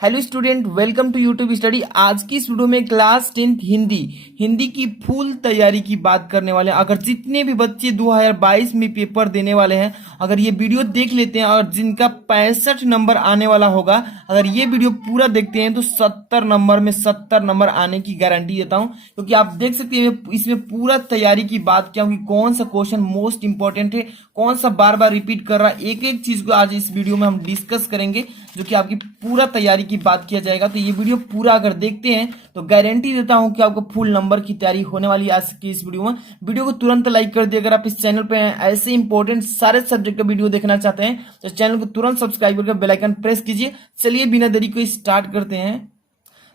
Hello student, welcome to YouTube study. आज की इस वीडियो में क्लास 10th हिंदी हिंदी की फुल तैयारी की बात करने वाले हैं। अगर जितने भी बच्चे 2022 में पेपर देने वाले हैं, अगर ये वीडियो देख लेते हैं और जिनका 65 नंबर आने वाला होगा, अगर ये वीडियो पूरा देखते हैं तो 70 नंबर में 70 नंबर आने की गारंटी देता हूं। क्योंकि आप देख सकते हैं इसमें पूरा तैयारी की बात क्या होगी, कौन सा क्वेश्चन मोस्ट इंपॉर्टेंट है, कौन सा बार बार रिपीट कर रहा है, एक एक चीज को आज इस वीडियो में हम डिस्कस करेंगे, जो कि आपकी पूरा तैयारी की बात किया जाएगा। तो ये वीडियो पूरा अगर देखते हैं तो गारंटी देता हूं कि आपको फुल नंबर की तैयारी होने वाली है आज की इस वीडियो में। वीडियो को तुरंत लाइक कर दिए। अगर आप इस चैनल पे ऐसे इंपॉर्टेंट सारे सब्जेक्ट का वीडियो देखना चाहते हैं तो चैनल को तुरंत सब्सक्राइब करके बेल आइकन प्रेस कीजिए। चलिए बिना देरी को स्टार्ट करते हैं।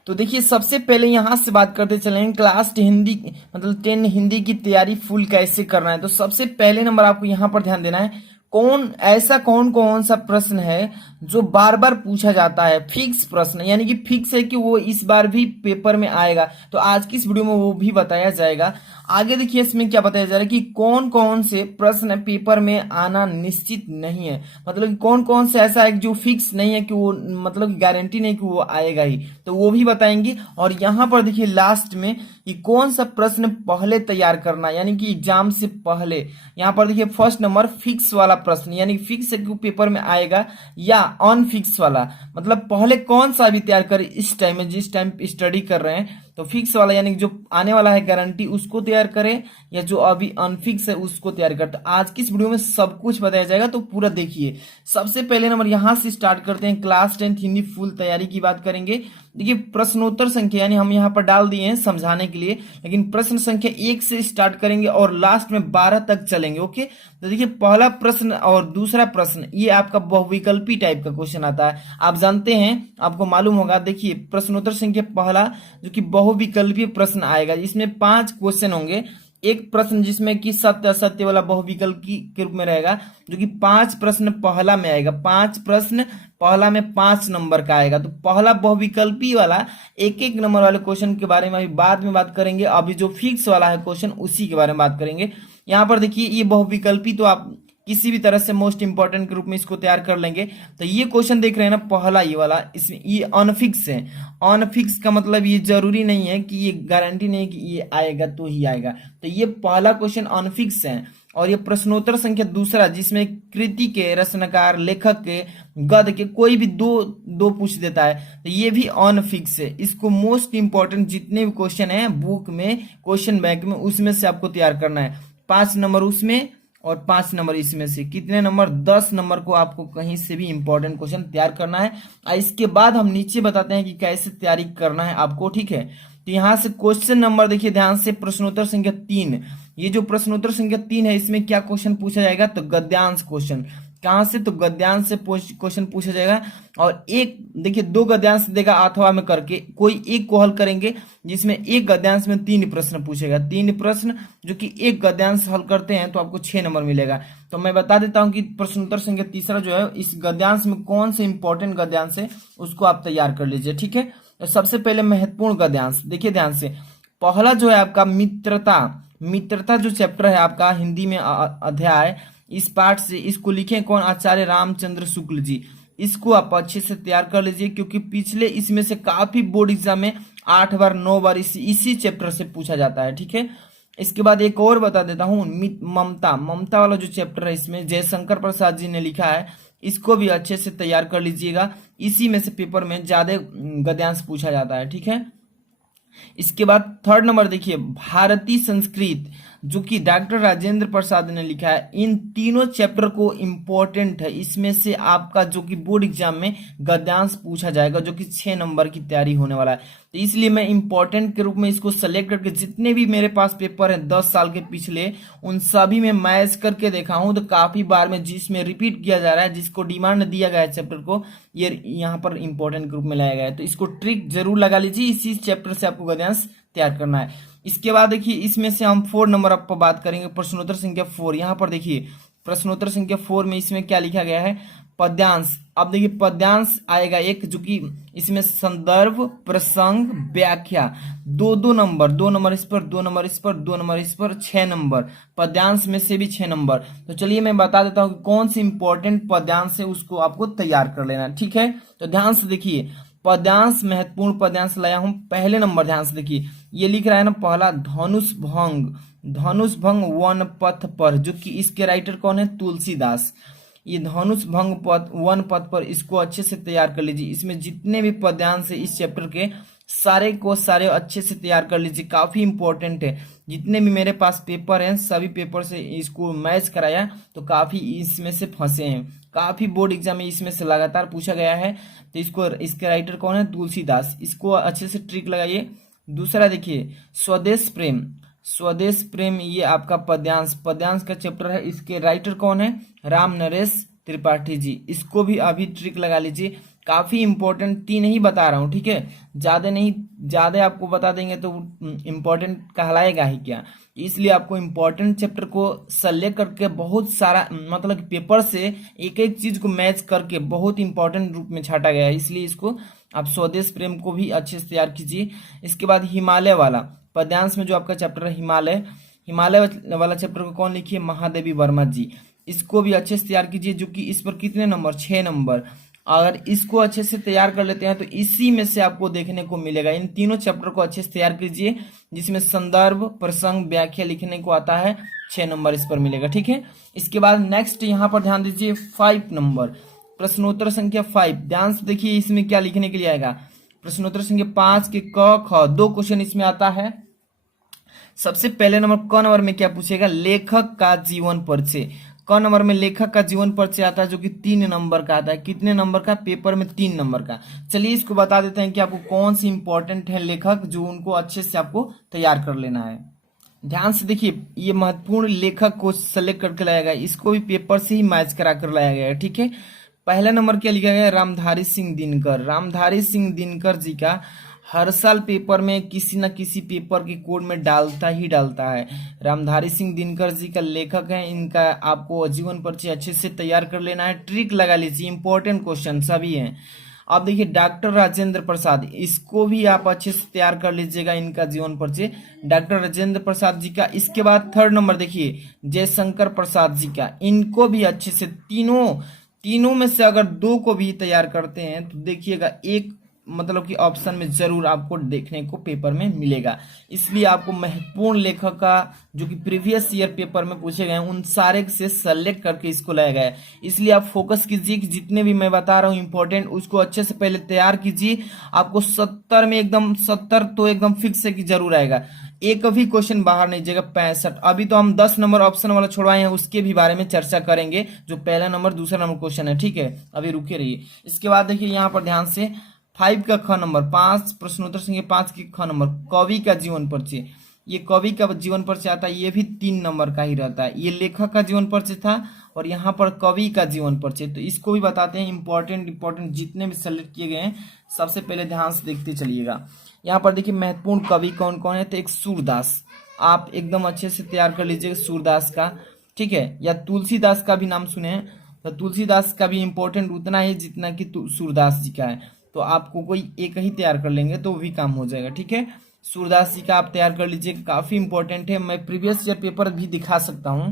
तो देखिए, सबसे पहले यहां से बात करते चलेंगे क्लास हिंदी मतलब 10 हिंदी की तैयारी फुल कैसे करना है। तो सबसे पहले नंबर आपको यहां पर ध्यान देना है, कौन कौन सा प्रश्न है जो बार बार पूछा जाता है, फिक्स प्रश्न, यानी कि फिक्स है कि वो इस बार भी पेपर में आएगा। तो आज की इस वीडियो में वो भी बताया जाएगा। आगे देखिए, इसमें क्या बताया जा रहा है कि कौन कौन से प्रश्न पेपर में आना निश्चित नहीं है, मतलब कौन कौन से ऐसा है जो फिक्स नहीं है कि वो मतलब गारंटी नहीं कि वो आएगा ही, तो वो भी बताएंगे। और यहाँ पर देखिए लास्ट में कि कौन सा प्रश्न पहले तैयार करना, यानी कि एग्जाम से पहले। यहाँ पर देखिए फर्स्ट नंबर फिक्स वाला प्रश्न, यानी फिक्स है कि पेपर में आएगा, या अनफिक्स वाला, मतलब पहले कौन सा भी तैयार करें इस टाइम में, जिस टाइम स्टडी कर रहे हैं। तो फिक्स वाला यानी जो आने वाला है गारंटी, उसको तैयार करें, या जो अभी अनफिक्स है उसको तैयार करें। तो आज की इस वीडियो में सब कुछ बताया जाएगा, तो पूरा देखिए। सबसे पहले नंबर यहां से स्टार्ट करते हैं, क्लास 10th हिंदी फुल तैयारी की बात करेंगे। देखिए प्रश्नोत्तर संख्या यानी हम यहाँ पर डाल दिए हैं समझाने के लिए, लेकिन प्रश्न संख्या 1 से स्टार्ट करेंगे और लास्ट में 12 तक चलेंगे। ओके, तो देखिए पहला प्रश्न और दूसरा प्रश्न ये आपका बहुविकल्पी टाइप का क्वेश्चन आता है, आप जानते हैं, आपको मालूम होगा। देखिए प्रश्नोत्तर संख्या पहला जो कि बहुविकल्पीय प्रश्न आएगा, इसमें 5 क्वेश्चन होंगे। एक प्रश्न जिसमें कि सत्य असत्य वाला बहुविकल्पी के रूप में रहेगा, जो कि 5 प्रश्न पहला में आएगा। 5 प्रश्न पहला में 5 नंबर का आएगा। तो पहला बहुविकल्पी वाला एक एक नंबर वाले क्वेश्चन के बारे में अभी बाद में बात करेंगे। अभी जो फिक्स वाला है क्वेश्चन उसी के बारे में बात करेंगे। यहाँ पर देखिए ये बहुविकल्पी तो आप किसी भी तरह से मोस्ट इंपॉर्टेंट के रूप में इसको तैयार कर लेंगे। तो ये क्वेश्चन देख रहे हैं ना पहला ये वाला, इसमें ये अनफिक्स है। अनफिक्स का मतलब ये जरूरी नहीं है कि ये गारंटी नहीं कि ये आएगा तो ही आएगा। तो ये पहला क्वेश्चन अनफिक्स है। और ये प्रश्नोत्तर संख्या दूसरा, जिसमें कृति के, रचनाकार, लेखक के, गद्य के कोई भी दो पूछ देता है, तो ये भी अनफिक्स है। इसको मोस्ट इंपॉर्टेंट जितने भी क्वेश्चन है बुक में, क्वेश्चन बैंक में, उसमें से आपको तैयार करना है। 5 नंबर उसमें और 5 नंबर इसमें से, कितने नंबर, 10 नंबर को आपको कहीं से भी इंपॉर्टेंट क्वेश्चन तैयार करना है। इसके बाद हम नीचे बताते हैं कि कैसे तैयारी करना है आपको, ठीक है। तो यहाँ से क्वेश्चन नंबर देखिए ध्यान से, प्रश्नोत्तर संख्या 3, ये जो प्रश्नोत्तर संख्या 3 है, इसमें क्या क्वेश्चन पूछा जाएगा, तो गद्यांश क्वेश्चन। कहां से, तो गद्यांश से क्वेश्चन पूछा जाएगा। और एक देखिए 2 गद्यांश देगा अथवा में करके, कोई एक को हल करेंगे, जिसमें एक गद्यांश में 3 प्रश्न पूछेगा। 3 प्रश्न जो कि एक गद्यांश हल करते हैं तो आपको 6 नंबर मिलेगा। तो मैं बता देता हूं कि प्रश्नोत्तर संख्या तीसरा जो है, इस गद्यांश में कौन से इंपॉर्टेंट गद्यांश है उसको आप तैयार कर लीजिए, ठीक है। तो सबसे पहले महत्वपूर्ण गद्यांश देखिए ध्यान से, पहला जो है आपका मित्रता जो चैप्टर है आपका हिंदी में अध्याय, इस पाठ से, इसको लिखे कौन, आचार्य रामचंद्र शुक्ल जी। इसको आप अच्छे से तैयार कर लीजिए, क्योंकि पिछले इसमें से काफी बोर्ड एग्जाम में 8 बार 9 बार इसी चैप्टर से पूछा जाता है, ठीक है। इसके बाद एक और बता देता हूँ, ममता वाला जो चैप्टर है, इसमें जयशंकर प्रसाद जी ने लिखा है, इसको भी अच्छे से तैयार कर लीजिएगा। इसी में से पेपर में ज्यादा गद्यांश पूछा जाता है, ठीक है। इसके बाद थर्ड नंबर देखिए, भारतीय संस्कृत, जो कि डॉक्टर राजेंद्र प्रसाद ने लिखा है। इन तीनों चैप्टर को इंपॉर्टेंट है, इसमें से आपका जो कि बोर्ड एग्जाम में गद्यांश पूछा जाएगा, जो कि 6 नंबर की तैयारी होने वाला है। तो इसलिए मैं इंपॉर्टेंट के रूप में इसको सेलेक्ट करके, जितने भी मेरे पास पेपर हैं 10 साल के पिछले, उन सभी में मैच करके देखा हूं। तो काफी बार में जिसमें रिपीट किया जा रहा है, जिसको डिमांड दिया गया है चैप्टर को, ये यहाँ पर इंपॉर्टेंट के रूप में लाया गया है। तो इसको ट्रिक जरूर लगा लीजिए, इसी चैप्टर से आपको गद्यांश तैयार करना है। इसके बाद देखिए इसमें से हम 4 नंबर आप बात करेंगे, प्रश्नोत्तर संख्या 4। यहाँ पर देखिए प्रश्नोत्तर संख्या 4 में इसमें क्या लिखा गया है, पद्यांश। अब देखिए पद्यांश आएगा एक, जो कि इसमें संदर्भ, प्रसंग, व्याख्या, 2 नंबर, 2 नंबर इस पर, 2 नंबर इस पर, 2 नंबर इस पर, 6 नंबर। पद्यांश में से भी 6 नंबर। तो चलिए मैं बता देता हूँ कि कौन सी इंपॉर्टेंट पद्यांश है, उसको आपको तैयार कर लेना, ठीक है। तो ध्यान से देखिए, पद्यांश, महत्वपूर्ण पद्यांश लाया हूं। पहले नंबर ध्यान से देखिए, ये लिख रहा है ना पहला, धनुष भंग, धनुष भंग वन पथ पर, जो कि इसके राइटर कौन है, तुलसीदास। ये धनुष भंग पथ वन पथ पर, इसको अच्छे से तैयार कर लीजिए। इसमें जितने भी पद्यांश है इस चैप्टर के, सारे को सारे अच्छे से तैयार कर लीजिए, काफी इंपॉर्टेंट है। जितने भी मेरे पास पेपर हैं सभी पेपर से इसको मैच कराया, तो काफी इसमें से फंसे हैं। काफी बोर्ड एग्जाम में इसमें से लगातार पूछा गया है। तो इसको, इसके राइटर कौन है, तुलसीदास। इसको अच्छे से ट्रिक लगाइए। दूसरा देखिए, स्वदेश प्रेम, स्वदेश प्रेम ये आपका पद्यांश, पद्यांश का चैप्टर है। इसके राइटर कौन है, राम नरेश त्रिपाठी जी। इसको भी अभी ट्रिक लगा लीजिए, काफी इंपॉर्टेंट, 3 ही बता रहा हूँ, ठीक है, ज्यादा नहीं, ज्यादा आपको बता देंगे तो इंपॉर्टेंट कहलाएगा ही क्या। इसलिए आपको इंपॉर्टेंट चैप्टर को सेलेक्ट करके बहुत सारा, मतलब पेपर से एक एक चीज को मैच करके बहुत इंपॉर्टेंट रूप में छाटा गया है। इसलिए इसको आप स्वदेश प्रेम को भी अच्छे से तैयार कीजिए। इसके बाद हिमालय वाला पद्यांश में जो आपका चैप्टर है हिमालय, हिमालय वाला चैप्टर को कौन लिखिए, महादेवी वर्मा जी। इसको भी अच्छे से तैयार कीजिए, जो कि इस पर कितने नंबर, 6 नंबर। अगर इसको अच्छे से तैयार कर लेते हैं तो इसी में से आपको देखने को मिलेगा। इन तीनों चैप्टर को अच्छे से तैयार कीजिए, जिसमें संदर्भ, प्रसंग, व्याख्या लिखने को आता है, 6 नंबर इस पर मिलेगा, ठीक है। इसके बाद नेक्स्ट यहाँ पर ध्यान दीजिए, 5 नंबर, प्रश्नोत्तर संख्या 5। ध्यान से देखिए इसमें क्या लिखने के लिए आएगा। प्रश्नोत्तर संख्या 5 के क ख 2 क्वेश्चन इसमें आता है। सबसे पहले नंबर क नंबर में क्या पूछेगा, लेखक का जीवन परिचय। क नंबर में लेखक का जीवन परिचय आता है, जो कि 3 नंबर का आता है। कितने नंबर का, पेपर में 3 नंबर का। चलिए इसको बता देते हैं कि आपको कौन सी इंपॉर्टेंट है लेखक, जो उनको अच्छे से आपको तैयार कर लेना है। ध्यान से देखिए, ये महत्वपूर्ण लेखक को सेलेक्ट करके लाया गया, इसको भी पेपर से ही मैच करा कर लाया गया है, ठीक है। पहला नंबर क्या लिखा गया, रामधारी सिंह दिनकर। रामधारी सिंह दिनकर जी का हर साल पेपर में किसी न किसी पेपर के कोड में डालता ही डालता है। रामधारी सिंह दिनकर जी का लेखक है, इनका आपको जीवन परिचय अच्छे से तैयार कर लेना है। ट्रिक लगा लीजिए, इंपॉर्टेंट क्वेश्चन सभी हैं। अब देखिए डॉक्टर राजेंद्र प्रसाद, इसको भी आप अच्छे से तैयार कर लीजिएगा, इनका जीवन परिचय डॉक्टर राजेंद्र प्रसाद जी का। इसके बाद 3rd नंबर देखिए, जयशंकर प्रसाद जी का। इनको भी अच्छे से, तीनों में से अगर 2 को भी तैयार करते हैं तो देखिएगा एक, मतलब कि ऑप्शन में जरूर आपको देखने को पेपर में मिलेगा। इसलिए आपको महत्वपूर्ण लेखक का, जो कि प्रीवियस ईयर पेपर में पूछे गए उन सारे से सेलेक्ट करके इसको लाया गया है। इसलिए आप फोकस कीजिए कि जितने भी मैं बता रहा हूँ इंपॉर्टेंट, उसको अच्छे से पहले तैयार कीजिए। आपको 70 में एकदम 70 तो एकदम फिक्स है कि जरूर आएगा, एक भी क्वेश्चन बाहर नहीं जाएगा। 65 अभी तो हम 10 नंबर ऑप्शन वाला छुड़वाए हैं, उसके भी बारे में चर्चा करेंगे, जो पहला नंबर दूसरा नंबर क्वेश्चन है, ठीक है, अभी रुके रहिए। इसके बाद देखिए यहाँ पर ध्यान से 5 का ख नंबर, 5 प्रश्नोत्तर संख्या 5 के ख नंबर, कवि का जीवन परिचय। ये कवि का जीवन परिचय आता है, ये भी 3 नंबर का ही रहता है। ये लेखक का जीवन परिचय था और यहाँ पर कवि का जीवन परिचय, तो इसको भी बताते हैं। इंपॉर्टेंट जितने भी सेलेक्ट किए गए हैं सबसे पहले ध्यान से देखते चलिएगा। यहाँ पर देखिए महत्वपूर्ण कवि कौन कौन है, तो एक सूरदास, आप एकदम अच्छे से तैयार कर लीजिएगा सूरदास का, ठीक है। या तुलसीदास का भी नाम सुने हैं, तो तुलसीदास का भी इंपॉर्टेंट उतना ही जितना कि सूरदास जी का है। तो आपको कोई एक ही तैयार कर लेंगे तो भी काम हो जाएगा, ठीक है। सूरदास जी का आप तैयार कर लीजिए, काफी इंपॉर्टेंट है। मैं प्रीवियस ईयर पेपर भी दिखा सकता हूँ,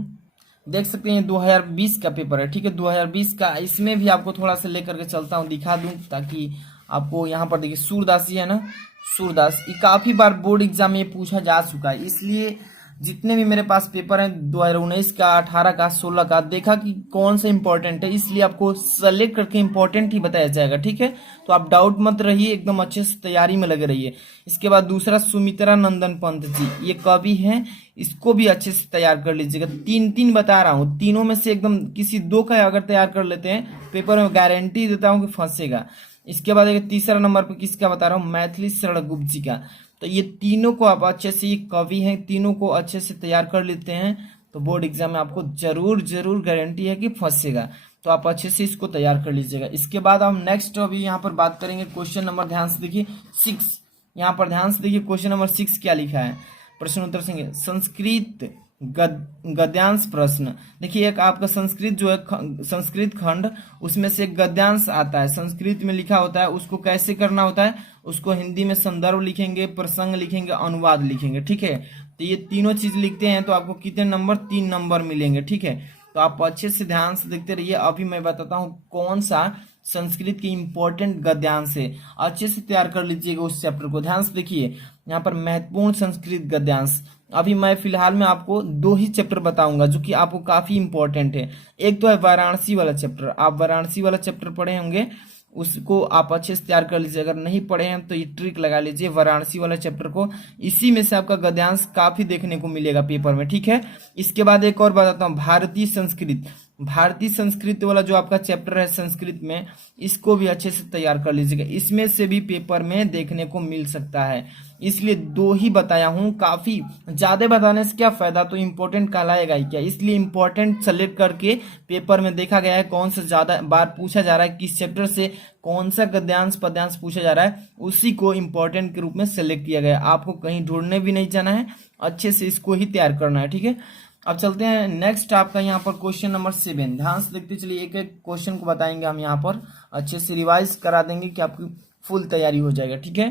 देख सकते हैं 2020 का पेपर है, ठीक है, 2020 का। इसमें भी आपको थोड़ा सा लेकर के चलता हूँ, दिखा दूं, ताकि आपको यहाँ पर देखिए सूरदास जी है ना, सूरदास, ये काफी बार बोर्ड एग्जाम में पूछा जा चुका है। इसलिए जितने भी मेरे पास पेपर हैं 2019 का, 18 का, 16 का, देखा कि कौन सा इंपॉर्टेंट है, इसलिए आपको सेलेक्ट करके इंपॉर्टेंट ही बताया जाएगा, ठीक है। तो आप डाउट मत रहिए, एकदम अच्छे से तैयारी में लगे रहिए। इसके बाद दूसरा सुमित्रा नंदन पंत जी, ये कवि हैं, इसको भी अच्छे से तैयार कर लीजिएगा। 3 बता रहा हूँ, तीनों में से एकदम किसी 2 का अगर तैयार कर लेते हैं पेपर में, गारंटी देता हूँ कि फंसेगा। इसके बाद एक तीसरा नंबर पर किसका बता रहा हूँ, मैथिली शरण गुप्त जी का। तो ये तीनों को आप अच्छे से, ये कवि हैं, तीनों को अच्छे से तैयार कर लेते हैं तो बोर्ड एग्जाम में आपको जरूर गारंटी है कि फंसेगा। तो आप अच्छे से इसको तैयार कर लीजिएगा। इसके बाद हम नेक्स्ट अभी यहाँ पर बात करेंगे क्वेश्चन नंबर, ध्यान से देखिए 6। यहाँ पर ध्यान से देखिए क्वेश्चन नंबर 6 क्या लिखा है, प्रश्न उत्तर संख्या संस्कृत गद्यांश प्रश्न। देखिए एक आपका संस्कृत जो है, संस्कृत खंड, उसमें से एक गद्यांश आता है, संस्कृत में लिखा होता है, उसको कैसे करना होता है, उसको हिंदी में संदर्भ लिखेंगे, प्रसंग लिखेंगे, अनुवाद लिखेंगे, ठीक है। तो ये तीनों चीज लिखते हैं तो आपको कितने नंबर, 3 नंबर मिलेंगे, ठीक है। तो आप अच्छे से ध्यान से देखते रहिए। अभी मैं बताता हूँ कौन सा संस्कृत के इंपॉर्टेंट गद्यांश है, अच्छे से तैयार कर लीजिएगा उस चैप्टर को। ध्यान से देखिए यहाँ पर महत्वपूर्ण संस्कृत गद्यांश। अभी मैं फिलहाल में आपको 2 ही चैप्टर बताऊंगा जो कि आपको काफी इंपॉर्टेंट है। एक तो है वाराणसी वाला चैप्टर, आप वाराणसी वाला चैप्टर पढ़े होंगे, उसको आप अच्छे से तैयार कर लीजिए। अगर नहीं पढ़े हैं तो ये ट्रिक लगा लीजिए वाराणसी वाला चैप्टर को, इसी में से आपका गद्यांश काफी देखने को मिलेगा पेपर में, ठीक है। इसके बाद एक और बताता हूँ, भारतीय संस्कृत। भारतीय संस्कृत वाला जो आपका चैप्टर है संस्कृत में, इसको भी अच्छे से तैयार कर लीजिएगा, इसमें से भी पेपर में देखने को मिल सकता है। इसलिए 2 ही बताया हूं, काफी ज्यादा बताने से क्या फायदा, तो इंपॉर्टेंट कहलाएगा ही क्या। इसलिए इंपॉर्टेंट सेलेक्ट करके पेपर में देखा गया है कौन सा ज्यादा बार पूछा जा रहा है, किस चैप्टर से कौन सा गद्यांश पद्यांश पूछा जा रहा है, उसी को इंपॉर्टेंट के रूप में सेलेक्ट किया गया है। आपको कहीं ढूंढने भी नहीं जाना है, अच्छे से इसको ही तैयार करना है, ठीक है। अब चलते हैं नेक्स्ट आपका यहाँ पर क्वेश्चन नंबर 7। ध्यान से देखते चलिए, एक एक क्वेश्चन को बताएंगे हम यहाँ पर, अच्छे से रिवाइज करा देंगे कि आपकी फुल तैयारी हो जाएगा, ठीक है।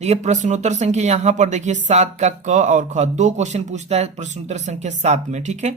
देखिए प्रश्नोत्तर संख्या यहाँ पर देखिए 7 का क और ख 2 क्वेश्चन पूछता है प्रश्नोत्तर संख्या 7 में, ठीक है।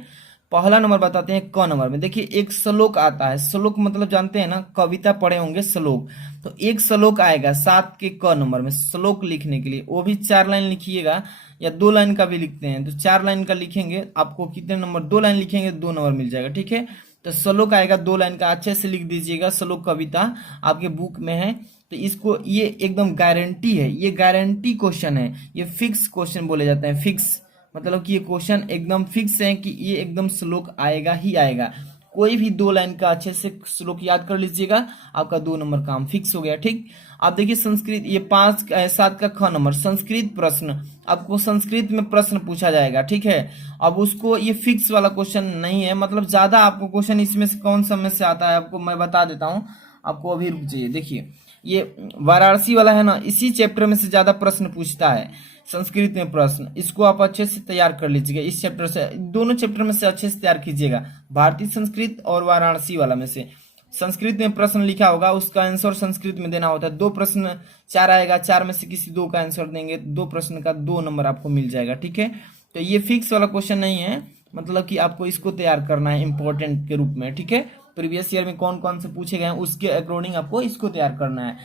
पहला नंबर बताते हैं क नंबर में। देखिए एक श्लोक आता है, श्लोक मतलब जानते हैं ना, कविता पढ़े होंगे श्लोक, तो एक श्लोक आएगा 7 के क नंबर में। श्लोक लिखने के लिए वो भी 4 लाइन लिखिएगा, या 2 लाइन का भी लिखते हैं तो 4 लाइन का लिखेंगे, आपको कितने नंबर, 2 लाइन लिखेंगे 2 नंबर मिल जाएगा, ठीक है। तो श्लोक आएगा 2 लाइन का, अच्छे से लिख दीजिएगा। श्लोक कविता आपके बुक में है, तो इसको ये एकदम गारंटी है, ये गारंटी क्वेश्चन है, ये फिक्स क्वेश्चन बोले जाते हैं। फिक्स मतलब कि ये क्वेश्चन एकदम फिक्स है कि ये एकदम श्लोक आएगा ही आएगा। कोई भी 2 लाइन का अच्छे से श्लोक याद कर लीजिएगा, आपका 2 नंबर काम फिक्स हो गया, ठीक। आप देखिए संस्कृत, ये 7 का ख नंबर संस्कृत प्रश्न, आपको संस्कृत में प्रश्न पूछा जाएगा, ठीक है। अब उसको ये फिक्स वाला क्वेश्चन नहीं है, मतलब ज्यादा आपको क्वेश्चन इसमें से कौन सा में से आता है आपको मैं बता देता हूँ आपको, अभी रुक जाइए। देखिए ये वाराणसी वाला है ना, इसी चैप्टर में से ज्यादा प्रश्न पूछता है संस्कृत में प्रश्न, इसको आप अच्छे से तैयार कर लीजिएगा। इस चैप्टर से, दोनों चैप्टर में से अच्छे से तैयार कीजिएगा, भारतीय संस्कृत और वाराणसी वाला में से। संस्कृत में प्रश्न लिखा होगा, उसका आंसर संस्कृत में देना होता है। 2 प्रश्न 4 आएगा, 4 में से किसी 2 का आंसर देंगे, 2 प्रश्न का 2 नंबर आपको मिल जाएगा, ठीक है। तो ये फिक्स वाला क्वेश्चन नहीं है, मतलब कि आपको इसको तैयार करना है इंपॉर्टेंट के रूप में, ठीक है। प्रीवियस ईयर में कौन कौन से पूछे गए हैं उसके अकॉर्डिंग आपको इसको तैयार करना है।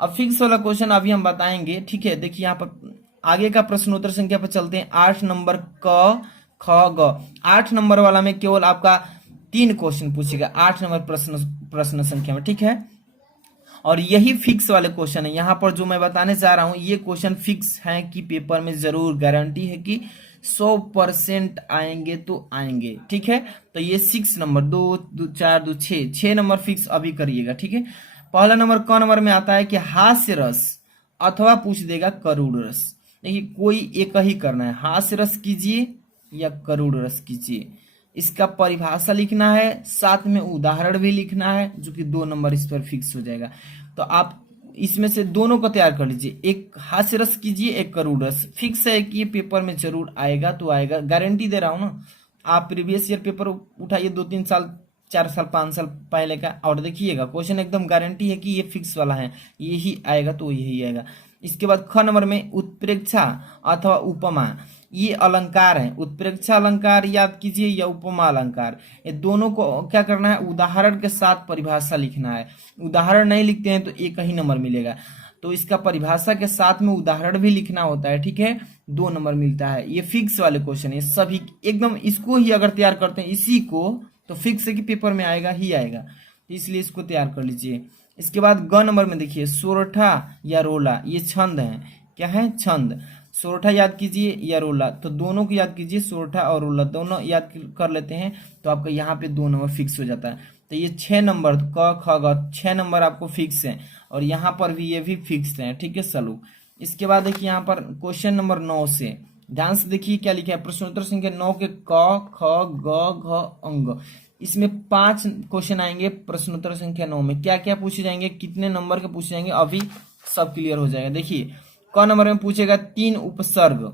अब फिक्स वाला क्वेश्चन अभी हम बताएंगे, ठीक है। देखिए यहाँ पर आगे का प्रश्नोत्तर संख्या पर चलते हैं। 8 नंबर क ख ग, 8 नंबर वाला में केवल आपका 3 क्वेश्चन पूछेगा 8 नंबर प्रश्न संख्या में, ठीक है। और यही फिक्स वाले क्वेश्चन है, यहाँ पर जो मैं बताने जा रहा हूँ ये क्वेश्चन फिक्स है कि पेपर में जरूर गारंटी है कि 100% आएंगे तो आएंगे, ठीक है। तो ये 6 नंबर 2 4 2 6 नंबर फिक्स अभी करिएगा, ठीक है। पहला नंबर क नंबर में आता है कि हास्य रस, अथवा पूछ देगा करुण रस। देखिए कोई एक ही करना है, हास्य रस कीजिए या करुण रस कीजिए, इसका परिभाषा लिखना है, साथ में उदाहरण भी लिखना है, जो कि 2 नंबर इस पर फिक्स हो जाएगा। तो आप इसमें से दोनों को तैयार कर लीजिए, एक हास्य रस कीजिए, एक करुण रस। फिक्स है कि ये पेपर में जरूर आएगा तो आएगा, गारंटी दे रहा हूं ना। आप प्रीवियस ईयर पेपर उठाइए 2-3 साल 4 साल 5 साल पहले का, और देखिएगा क्वेश्चन एकदम गारंटी है कि ये फिक्स वाला है, यही आएगा तो यही आएगा। इसके बाद ख नंबर में उत्प्रेक्षा अथवा उपमा, ये अलंकार है। उत्प्रेक्षा अलंकार याद कीजिए या उपमा अलंकार, ये दोनों को क्या करना है, उदाहरण के साथ परिभाषा लिखना है। उदाहरण नहीं लिखते हैं तो एक ही नंबर मिलेगा, तो इसका परिभाषा के साथ में उदाहरण भी लिखना होता है, ठीक है। 2 नंबर मिलता है। ये फिक्स वाले क्वेश्चन है सभी, एकदम इसको ही अगर तैयार करते हैं इसी को, तो फिक्स है कि पेपर में आएगा ही आएगा, तो इसलिए इसको तैयार कर लीजिए। इसके बाद ग नंबर में देखिए सोरठा या रोला, ये छंद है, क्या है, छंद। सोरठा याद कीजिए या रोला, तो दोनों को याद कीजिए, सोरठा और रोला दोनों याद कर लेते हैं तो आपका यहाँ पे 2 नंबर फिक्स हो जाता है। तो ये 6 नंबर क ख ग 6 नंबर आपको फिक्स है, और यहाँ पर भी ये भी फिक्स है, ठीक है। सलू इसके बाद देखिए यहाँ पर क्वेश्चन नंबर 9 से ध्यान से देखिए क्या लिखा है, प्रश्नोत्तर संख्या 9 के क ख ग घ अंग, इसमें 5 क्वेश्चन आएंगे प्रश्नोत्तर संख्या 9 में। क्या क्या पूछे जाएंगे, कितने नंबर के पूछे जाएंगे, अभी सब क्लियर हो जाएगा। देखिए क नंबर में पूछेगा 3 उपसर्ग।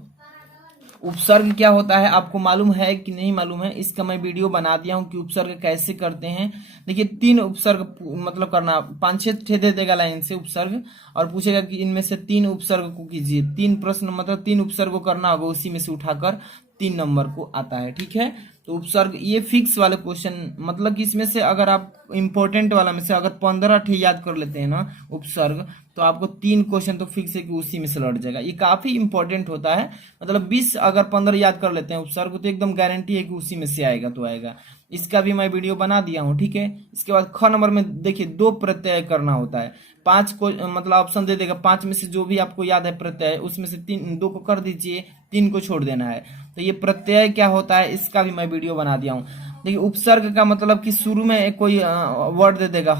उपसर्ग क्या होता है आपको मालूम है कि नहीं मालूम है, इसका मैं वीडियो बना दिया हूं कि उपसर्ग कैसे करते हैं। देखिए 3 उपसर्ग मतलब करना, 5-6 दे देगा लाइन से उपसर्ग, और पूछेगा कि इनमें से 3 उपसर्ग को कीजिए। 3 प्रश्न मतलब 3 उपसर्ग को करना होगा, उसी में से उठाकर 3 नंबर को आता है, ठीक है। तो उपसर्ग ये फिक्स वाले क्वेश्चन, मतलब कि इसमें से अगर आप इंपॉर्टेंट वाला में से अगर 15 ठे याद कर लेते हैं ना उपसर्ग, तो आपको 3 क्वेश्चन तो फिक्स है कि उसी में से लौट जाएगा। ये काफी इंपॉर्टेंट होता है, मतलब 20 अगर 15 याद कर लेते हैं उपसर्ग तो एकदम गारंटी है कि उसी में से आएगा तो आएगा। इसका भी मैं वीडियो बना दिया हूँ, ठीक है। इसके बाद ख नंबर में देखिए 2 प्रत्यय करना होता है। 5 को मतलब ऑप्शन दे देगा, 5 में से जो भी आपको याद है प्रत्यय उसमें से 2 को कर दीजिए, 3 को छोड़ देना है। तो ये प्रत्यय क्या होता है इसका भी मैं वीडियो बना दिया हूँ। देखिए उपसर्ग का मतलब कि शुरू में कोई वर्ड दे देगा,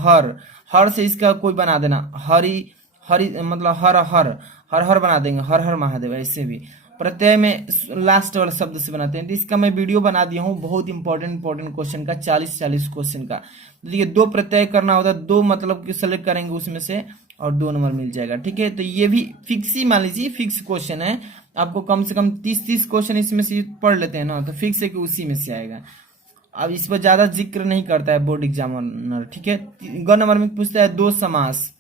हर से इसका कोई बना देना, हरि हरि मतलब हर हर हर हर बना देंगे, हर हर महादेव। ऐसे भी प्रत्यय में लास्ट वाला शब्द से बनाते हैं। तो इसका मैं वीडियो बना दिया हूँ, बहुत इंपॉर्टेंट क्वेश्चन का, 40 क्वेश्चन का। देखिए 2 प्रत्यय करना होता है, 2 मतलब कि सेलेक्ट करेंगे उसमें से और 2 नंबर मिल जाएगा, ठीक है। तो ये भी फिक्स ही मान लीजिए, फिक्स क्वेश्चन है। आपको कम से कम 30 क्वेश्चन इसमें से पढ़ लेते हैं ना, तो फिक्स है कि उसी में से आएगा। अब इस पर ज्यादा जिक्र नहीं करता है बोर्ड एग्जामिनर, ठीक है। ग नंबर में पूछता है 2 समास,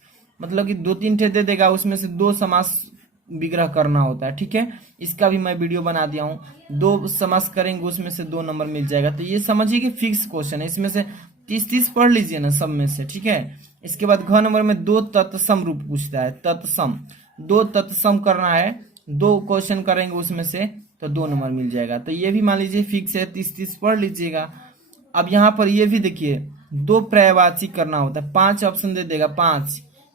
मतलब कि 2-3 ठे दे देगा, उसमें से 2 समास विग्रह करना होता है, ठीक है। इसका भी मैं वीडियो बना दिया हूँ। 2 समास करेंगे उसमें से 2 नंबर मिल जाएगा। तो ये समझिए कि फिक्स क्वेश्चन है, इसमें से 30 पढ़ लीजिए ना सब में से, ठीक है। इसके बाद घ नंबर में 2 तत्सम रूप पूछता है, तत्सम 2 तत्सम करना है, 2 क्वेश्चन करेंगे उसमें से तो 2 नंबर मिल जाएगा। तो ये भी मान लीजिए फिक्स है, 30 पढ़ लीजिएगा। अब यहाँ पर ये भी देखिए 2 पर्यायवाची करना होता है, 5 ऑप्शन दे देगा,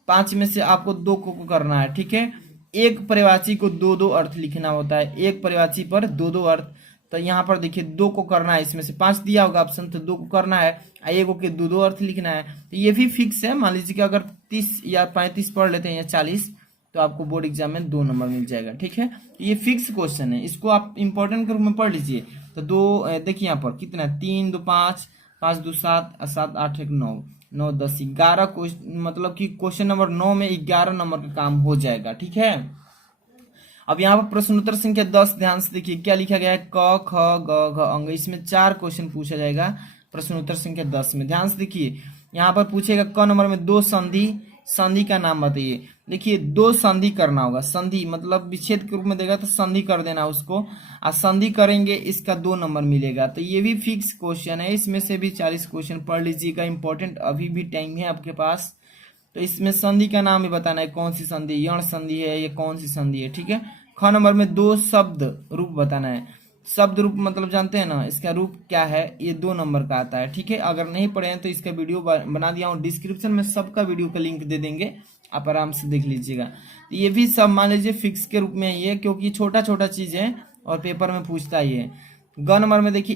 5 में से आपको 2 को करना है, ठीक है। एक पर्यायवाची को 2-2 अर्थ लिखना होता है, एक पर्यायवाची पर 2-2 अर्थ। तो यहाँ पर देखिए 2 को करना है, इसमें से 5 दिया होगा ऑप्शन, तो 2 को करना है, एक के 2-2 अर्थ लिखना है। तो ये भी फिक्स है। मान लीजिए कि अगर 30 या 35 पढ़ लेते हैं या 40 तो आपको बोर्ड एग्जाम में 2 नंबर मिल जाएगा, ठीक है। ये फिक्स क्वेश्चन है, इसको आप इंपॉर्टेंट के रूप में पढ़ लीजिए। तो 2 देखिए यहाँ पर कितना है, 3 2 5, 5 2 7, 7 8 1 9, 9 10 11 क्वेश्चन, मतलब कि क्वेश्चन नंबर 9 में 11 नंबर का काम हो जाएगा, ठीक है। अब यहाँ पर प्रश्नोत्तर संख्या 10 ध्यान से देखिए क्या लिखा गया है, क ख ग घ अंग, इसमें 4 क्वेश्चन पूछा जाएगा प्रश्नोत्तर संख्या 10 में। ध्यान से देखिए यहाँ पर पूछेगा क नंबर में 2 संधि, संधि का नाम बताइए। देखिए 2 संधि करना होगा, संधि मतलब विच्छेद के रूप में देगा तो संधि कर देना उसको, और संधि करेंगे इसका 2 नंबर मिलेगा। तो ये भी फिक्स क्वेश्चन है, इसमें से भी 40 क्वेश्चन पढ़ लीजिएगा, इंपॉर्टेंट अभी भी टाइम है आपके पास। तो इसमें संधि का नाम भी बताना है, कौन सी संधि, यण संधि है ये कौन सी संधि है, ठीक है। ख नंबर में 2 शब्द रूप बताना है, शब्द रूप मतलब जानते हैं ना, इसका रूप क्या है, ये 2 नंबर का आता है, ठीक है। अगर नहीं पढ़े हैं तो इसका वीडियो बना दिया हूँ, डिस्क्रिप्शन में सबका वीडियो का लिंक दे देंगे, आप आराम से देख लीजिएगा। ये भी सब मान लीजिए फिक्स के रूप में ही है, क्योंकि छोटा छोटा चीज है और पेपर में पूछता ही है। ग नंबर में देखिए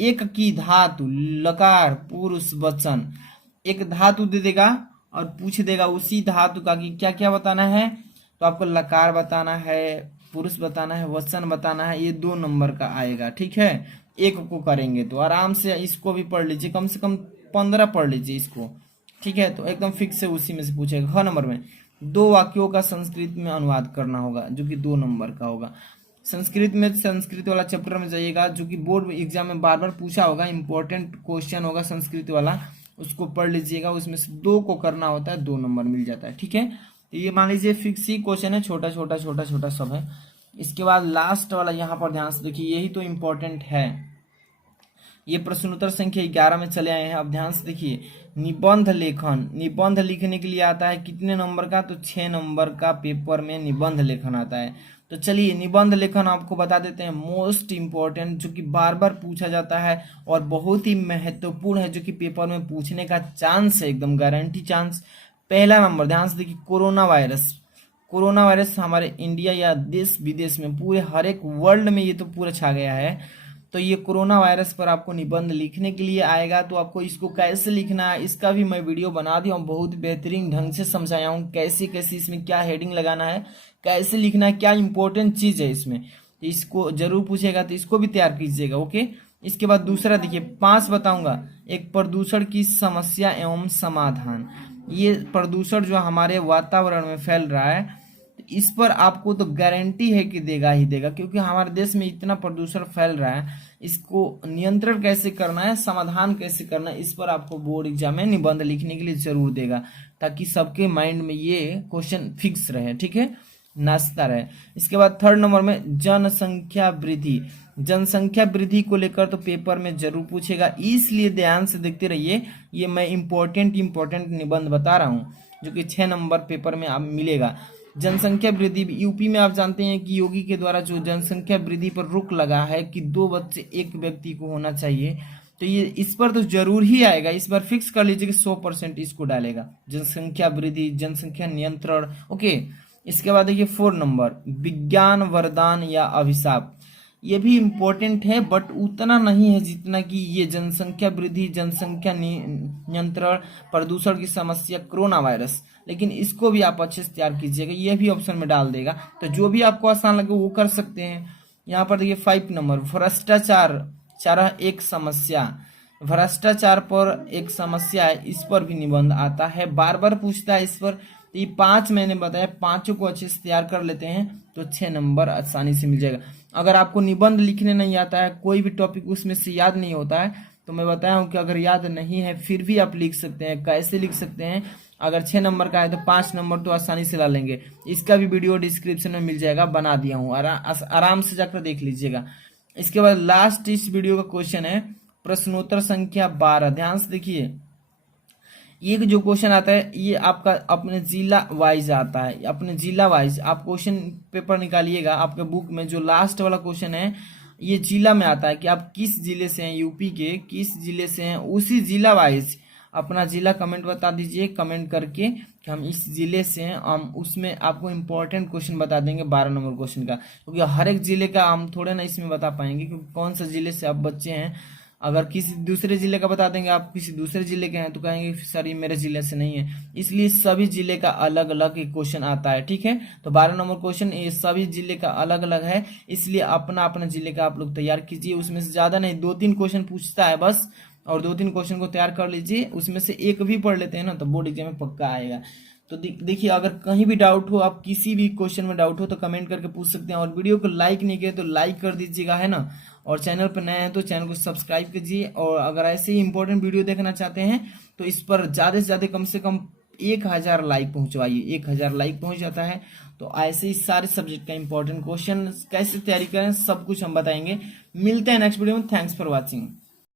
एक की धातु, लकार पुरुष वचन, एक धातु दे देगा और पूछ देगा उसी धातु का कि क्या क्या बताना है। तो आपको लकार बताना है, पुरुष बताना है, वचन बताना है, ये 2 नंबर का आएगा, ठीक है। एक को करेंगे तो आराम से इसको भी पढ़ लीजिए, कम से कम 15 पढ़ लीजिए इसको, ठीक है। तो एकदम फिक्स है, उसी में से पूछेगा। ख नंबर में 2 वाक्यों का संस्कृत में अनुवाद करना होगा, जो कि 2 नंबर का होगा। संस्कृत में संस्कृत वाला चैप्टर में जाइएगा, जो कि बोर्ड एग्जाम में बार बार पूछा होगा, इंपॉर्टेंट क्वेश्चन होगा संस्कृत वाला, उसको पढ़ लीजिएगा। उसमें से 2 को करना होता है, 2 नंबर मिल जाता है, ठीक है। तो ये मान लीजिए फिक्स ही क्वेश्चन है, छोटा छोटा सब है। इसके बाद लास्ट वाला यहाँ पर ध्यान से देखिए, यही तो इम्पोर्टेंट है। ये प्रश्नोत्तर संख्या 11 में चले आए हैं। अब ध्यान से देखिए, निबंध लेखन, निबंध लिखने के लिए आता है कितने नंबर का, तो 6 नंबर का पेपर में निबंध लेखन आता है। तो चलिए निबंध लेखन आपको बता देते हैं, मोस्ट इम्पोर्टेंट, जो कि बार बार पूछा जाता है और बहुत ही महत्वपूर्ण है, जो कि पेपर में पूछने का चांस है, एकदम गारंटी चांस। पहला नंबर ध्यान से देखिए, कोरोना वायरस। कोरोना वायरस हमारे इंडिया या देश विदेश में पूरे हर एक वर्ल्ड में ये तो पूरा छा गया है। तो ये कोरोना वायरस पर आपको निबंध लिखने के लिए आएगा। तो आपको इसको कैसे लिखना है इसका भी मैं वीडियो बना दिया हूँ, बहुत बेहतरीन ढंग से समझाया हूँ, कैसे कैसे इसमें क्या हेडिंग लगाना है, कैसे लिखना है, क्या इंपॉर्टेंट चीज है इसमें। तो इसको जरूर पूछेगा, तो इसको भी तैयार कीजिएगा, ओके। इसके बाद दूसरा देखिए, 5 बताऊंगा, एक प्रदूषण की समस्या एवं समाधान। ये प्रदूषण जो हमारे वातावरण में फैल रहा है, इस पर आपको तो गारंटी है कि देगा ही देगा, क्योंकि हमारे देश में इतना प्रदूषण फैल रहा है। इसको नियंत्रण कैसे करना है, समाधान कैसे करना है, इस पर आपको बोर्ड एग्जाम में निबंध लिखने के लिए जरूर देगा, ताकि सबके माइंड में ये क्वेश्चन फिक्स रहे, ठीक है। नाचता रहे। इसके बाद थर्ड नंबर में जनसंख्या वृद्धि, जनसंख्या वृद्धि को लेकर तो पेपर में जरूर पूछेगा, इसलिए ध्यान से देखते रहिए। ये मैं इंपॉर्टेंट निबंध बता रहा हूँ जो कि 6 नंबर पेपर में आप मिलेगा। जनसंख्या वृद्धि, यूपी में आप जानते हैं कि योगी के द्वारा जो जनसंख्या वृद्धि पर रोक लगा है कि 2 बच्चे एक व्यक्ति को होना चाहिए, तो ये इस पर तो जरूर ही आएगा। इस बार फिक्स कर लीजिए कि 100% इसको डालेगा, जनसंख्या वृद्धि, जनसंख्या नियंत्रण। ओके, इसके बाद देखिए 4 नंबर विज्ञान वरदान या अभिशाप। ये भी इम्पोर्टेंट है बट उतना नहीं है जितना कि ये जनसंख्या वृद्धि, जनसंख्या नियंत्रण, प्रदूषण की समस्या, कोरोना वायरस। लेकिन इसको भी आप अच्छे से तैयार कीजिएगा, ये भी ऑप्शन में डाल देगा। तो जो भी आपको आसान लगे वो कर सकते हैं। यहाँ पर देखिए 5 नंबर भ्रष्टाचार चारा एक समस्या, भ्रष्टाचार पर एक समस्या है, इस पर भी निबंध आता है, बार बार पूछता है इस पर। ये 5 मैंने बताया, 5 को अच्छे से तैयार कर लेते हैं तो 6 नंबर आसानी से मिल जाएगा। अगर आपको निबंध लिखने नहीं आता है, कोई भी टॉपिक उसमें से याद नहीं होता है, तो मैं बताया हूँ कि अगर याद नहीं है फिर भी आप लिख सकते हैं। कैसे लिख सकते हैं? अगर 6 नंबर का है तो 5 नंबर तो आसानी से ला लेंगे। इसका भी वीडियो डिस्क्रिप्शन में मिल जाएगा, बना दिया हूँ, आराम से जाकर देख लीजिएगा। इसके बाद लास्ट इस वीडियो का क्वेश्चन है प्रश्नोत्तर संख्या 12। ध्यान से देखिए, ये जो क्वेश्चन आता है ये आपका अपने जिला वाइज आता है। अपने जिला वाइज आप क्वेश्चन पेपर निकालिएगा, आपके बुक में जो लास्ट वाला क्वेश्चन है ये जिला में आता है कि आप किस जिले से हैं, यूपी के किस जिले से हैं, उसी जिला वाइज अपना जिला कमेंट बता दीजिए, कमेंट करके कि हम इस जिले से हैं। हम उसमें आपको इम्पोर्टेंट क्वेश्चन बता देंगे 12 नंबर क्वेश्चन का, क्योंकि हर एक जिले का हम थोड़े ना इसमें बता पाएंगे क्योंकि कौन सा जिले से आप बच्चे हैं। अगर किसी दूसरे जिले का बता देंगे, आप किसी दूसरे जिले के हैं तो कहेंगे सर ये मेरे जिले से नहीं है। इसलिए सभी जिले का अलग अलग क्वेश्चन आता है, ठीक है। तो 12 नंबर क्वेश्चन ये सभी जिले का अलग अलग है, इसलिए अपना अपना जिले का आप लोग तैयार कीजिए। उसमें से ज्यादा नहीं, 2-3 क्वेश्चन पूछता है बस, और 2-3 क्वेश्चन को तैयार कर लीजिए। उसमें से एक भी पढ़ लेते हैं ना तो बोर्ड एग्जाम में पक्का आएगा। तो देखिए, अगर कहीं भी डाउट हो, आप किसी भी क्वेश्चन में डाउट हो तो कमेंट करके पूछ सकते हैं। और वीडियो को लाइक नहीं किए तो लाइक कर दीजिएगा, है ना। और चैनल पर नए हैं तो चैनल को सब्सक्राइब कीजिए। और अगर ऐसे ही इंपॉर्टेंट वीडियो देखना चाहते हैं तो इस पर ज़्यादा से ज़्यादा कम से कम 1000 लाइक पहुंचवाइए। 1000 लाइक पहुंच जाता है तो ऐसे ही सारे सब्जेक्ट का इंपॉर्टेंट क्वेश्चन कैसे तैयारी करें सब कुछ हम बताएंगे। मिलते हैं नेक्स्ट वीडियो में। Thanks for watching.